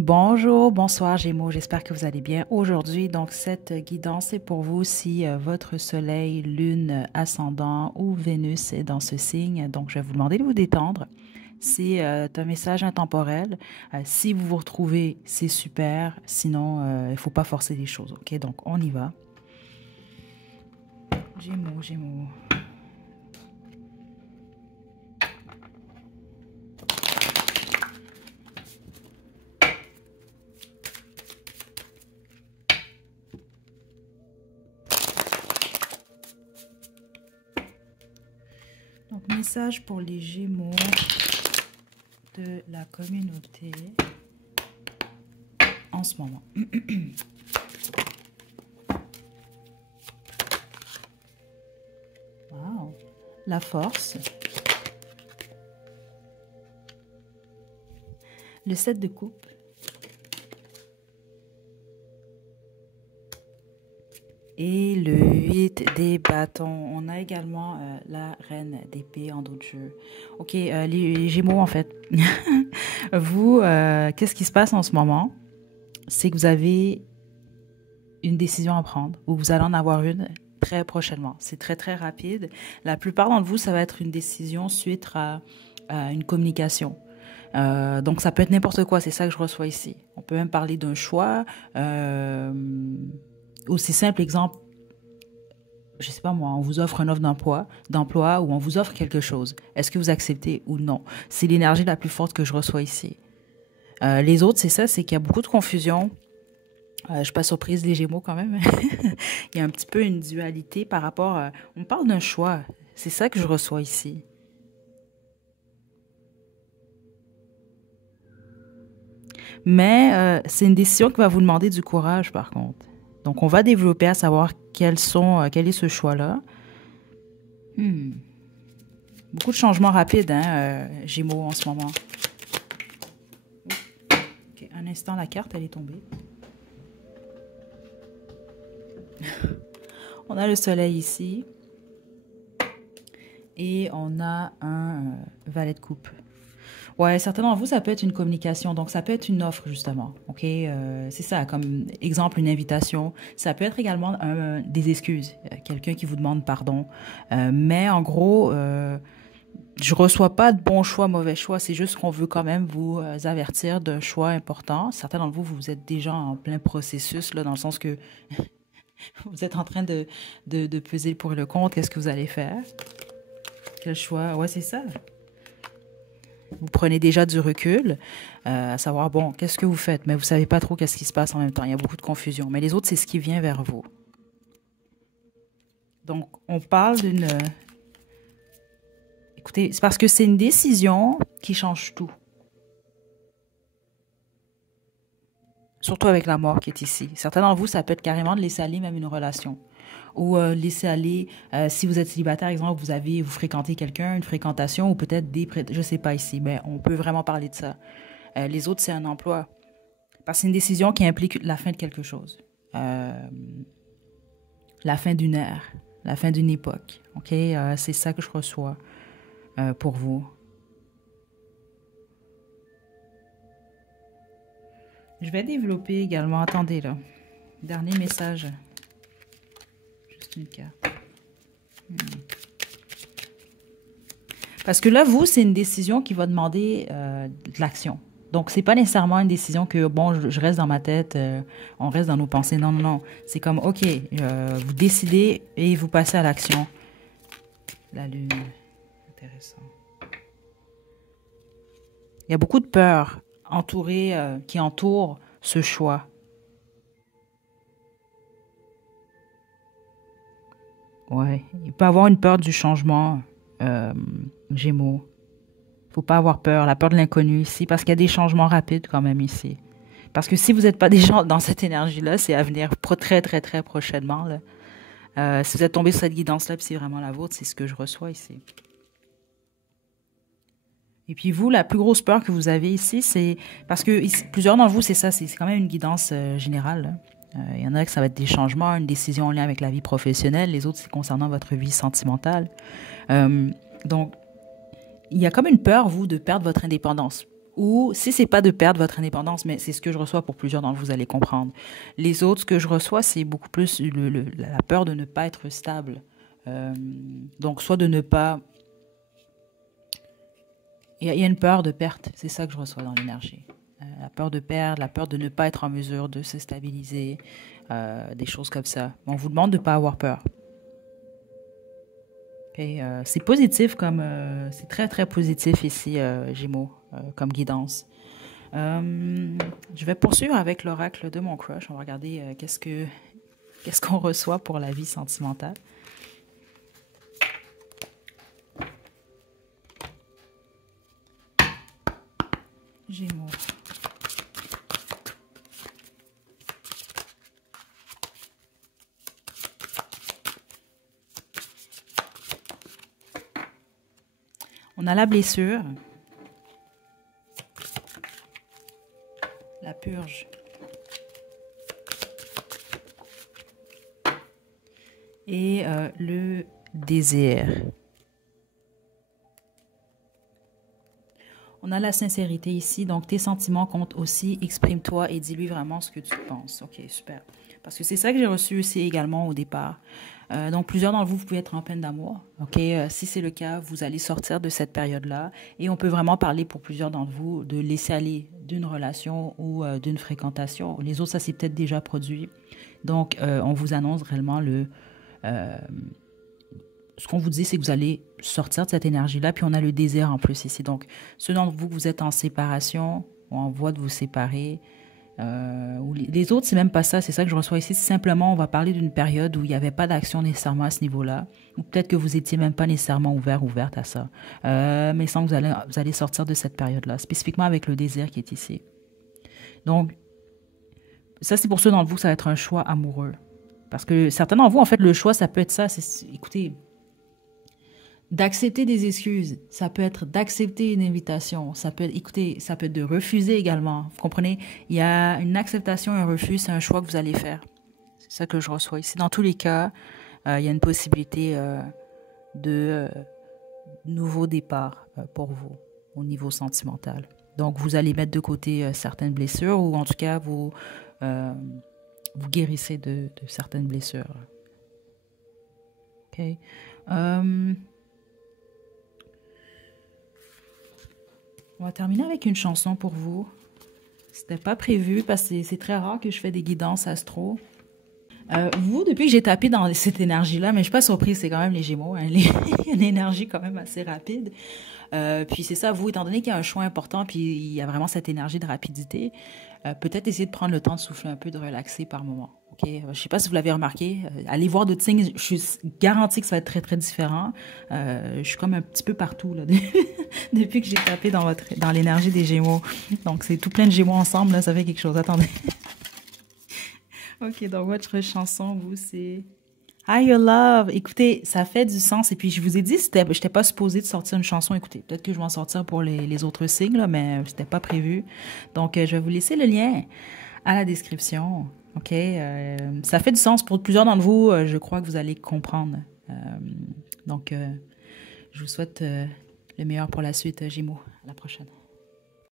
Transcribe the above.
Bonjour, bonsoir Gémeaux, j'espère que vous allez bien. Aujourd'hui, donc, cette guidance est pour vous si votre soleil, lune, ascendant ou Vénus est dans ce signe. Donc, je vais vous demander de vous détendre. C'est un message intemporel. Si vous vous retrouvez, c'est super. Sinon, il ne faut pas forcer les choses. OK? Donc, on y va. Gémeaux, Gémeaux. Donc, message pour les Gémeaux de la communauté en ce moment. Wow. La force. Le 7 de coupe. Et le 8 des bâtons. On a également la reine d'épée en d'autres jeux. Ok, les Gémeaux, en fait. Vous, qu'est-ce qui se passe en ce moment? C'est que vous avez une décision à prendre, ou vous allez en avoir une très prochainement. C'est très, très rapide. La plupart d'entre vous, ça va être une décision suite à une communication. Donc, ça peut être n'importe quoi. C'est ça que je reçois ici. On peut même parler d'un choix. Aussi simple exemple, je sais pas moi, on vous offre une offre d'emploi ou on vous offre quelque chose. Est-ce que vous acceptez ou non? C'est l'énergie la plus forte que je reçois ici. Les autres, c'est ça, c'est qu'il y a beaucoup de confusion. Je suis pas surprise des Gémeaux quand même. Il y a un petit peu une dualité par rapport on parle d'un choix. C'est ça que je reçois ici. Mais c'est une décision qui va vous demander du courage par contre. Donc, on va développer à savoir quel est ce choix-là. Beaucoup de changements rapides, hein, Gémeaux, en ce moment. Ok, un instant, la carte, elle est tombée. On a le soleil ici. Et on a un valet de coupe. Ouais, certainement, vous, ça peut être une communication. Donc, ça peut être une offre, justement. OK? C'est ça, comme exemple, une invitation. Ça peut être également des excuses. Quelqu'un qui vous demande pardon. Mais en gros, je reçois pas de bon choix, mauvais choix. C'est juste qu'on veut quand même vous avertir d'un choix important. Certains d'entre vous, vous êtes déjà en plein processus, là, dans le sens que vous êtes en train de peser le pour et le contre. Qu'est-ce que vous allez faire? Quel choix? Ouais, c'est ça. Vous prenez déjà du recul, à savoir, bon, qu'est-ce que vous faites? Mais vous savez pas trop qu'est-ce qui se passe en même temps. Il y a beaucoup de confusion. Mais les autres, c'est ce qui vient vers vous. Donc, on parle d'une... Écoutez, c'est parce que c'est une décision qui change tout. Surtout avec la mort qui est ici. Certains d'entre vous, ça peut être carrément de laisser aller même une relation. Ou laisser aller, si vous êtes célibataire, exemple, vous fréquentez quelqu'un, une fréquentation, ou peut-être je sais pas ici, mais on peut vraiment parler de ça. Les autres, c'est un emploi. Parce que c'est une décision qui implique la fin de quelque chose. La fin d'une ère, la fin d'une époque. OK? C'est ça que je reçois pour vous. Je vais développer également. Attendez, là. Dernier message. Juste une carte. Parce que là, vous, c'est une décision qui va demander de l'action. Donc, c'est pas nécessairement une décision que, bon, je reste dans ma tête, on reste dans nos pensées. Non, non, non. C'est comme, OK, vous décidez et vous passez à l'action. La lune. Intéressant. Il y a beaucoup de peur qui entoure ce choix. Ouais. Il peut y avoir une peur du changement, Gémeaux. Faut pas avoir peur, la peur de l'inconnu ici, parce qu'il y a des changements rapides quand même ici. Parce que si vous n'êtes pas déjà dans cette énergie-là, c'est à venir très, très, très prochainement. Là. Si vous êtes tombé sur cette guidance-là, puis c'est vraiment la vôtre, c'est ce que je reçois ici. Et puis vous, la plus grosse peur que vous avez ici, c'est... Parce que ici, plusieurs d'entre vous, c'est ça, c'est quand même une guidance générale. Il y en a que ça va être des changements, une décision en lien avec la vie professionnelle. Les autres, c'est concernant votre vie sentimentale. Donc, il y a comme une peur, vous, de perdre votre indépendance. Ou si c'est pas de perdre votre indépendance, mais c'est ce que je reçois pour plusieurs d'entre vous, vous allez comprendre. Les autres, ce que je reçois, c'est beaucoup plus la peur de ne pas être stable. Euh, donc, soit de ne pas... Il y a une peur de perte, c'est ça que je reçois dans l'énergie. La peur de perdre, la peur de ne pas être en mesure de se stabiliser, des choses comme ça. On vous demande de ne pas avoir peur. Okay, c'est positif comme... c'est très, très positif ici, Gémeaux, comme guidance. Je vais poursuivre avec l'oracle de mon crush. On va regarder qu'est-ce qu'on reçoit pour la vie sentimentale. Gémeaux. On a la blessure, la purge, et le désir. On a la sincérité ici, donc tes sentiments comptent aussi. Exprime-toi et dis-lui vraiment ce que tu penses. Ok, super. Parce que c'est ça que j'ai reçu aussi également au départ. Donc, plusieurs d'entre vous, vous pouvez être en peine d'amour. Ok, si c'est le cas, vous allez sortir de cette période-là. Et on peut vraiment parler pour plusieurs d'entre vous de laisser aller d'une relation ou d'une fréquentation. Les autres, ça s'est peut-être déjà produit. Donc, on vous annonce réellement ce qu'on vous dit, c'est que vous allez sortir de cette énergie-là, puis on a le désir en plus ici. Donc, ceux d'entre vous que vous êtes en séparation ou en voie de vous séparer, ou les autres, c'est même pas ça, c'est ça que je reçois ici. Simplement, on va parler d'une période où il n'y avait pas d'action nécessairement à ce niveau-là, ou peut-être que vous étiez même pas nécessairement ouverte à ça. Mais sans que vous allez sortir de cette période-là, spécifiquement avec le désir qui est ici. Donc, ça, c'est pour ceux d'entre vous que ça va être un choix amoureux. Parce que certains d'entre vous, en fait, le choix, ça peut être ça. Écoutez, d'accepter des excuses, ça peut être d'accepter une invitation, ça peut être, écoutez, ça peut être de refuser également. Vous comprenez? Il y a une acceptation et un refus, c'est un choix que vous allez faire. C'est ça que je reçois ici. Dans tous les cas, il y a une possibilité de nouveau départ pour vous au niveau sentimental. Donc, vous allez mettre de côté certaines blessures ou en tout cas, vous guérissez de certaines blessures. OK. On va terminer avec une chanson pour vous. C'était pas prévu parce que c'est très rare que je fais des guidances astro. Vous, depuis que j'ai tapé dans cette énergie-là, mais je suis pas surprise, c'est quand même les Gémeaux, hein, il y a une énergie quand même assez rapide. Puis c'est ça, vous, étant donné qu'il y a un choix important, puis il y a vraiment cette énergie de rapidité, peut-être essayer de prendre le temps de souffler un peu, de relaxer par moment. Okay? Je sais pas si vous l'avez remarqué, allez voir d'autres signes, je suis garantie que ça va être très, très différent. Je suis comme un petit peu partout, là, depuis que j'ai tapé dans l'énergie des Gémeaux. Donc, c'est tout plein de Gémeaux ensemble, là, ça fait quelque chose. Attendez. Ok, donc votre chanson, vous, c'est Higher Love. Écoutez, ça fait du sens. Et puis, je vous ai dit, je n'étais pas supposée de sortir une chanson. Écoutez, peut-être que je vais en sortir pour les autres signes, là, mais c'était pas prévu. Donc, je vais vous laisser le lien à la description. OK? Ça fait du sens pour plusieurs d'entre vous. Je crois que vous allez comprendre. Donc, je vous souhaite le meilleur pour la suite, Gémeaux. À la prochaine.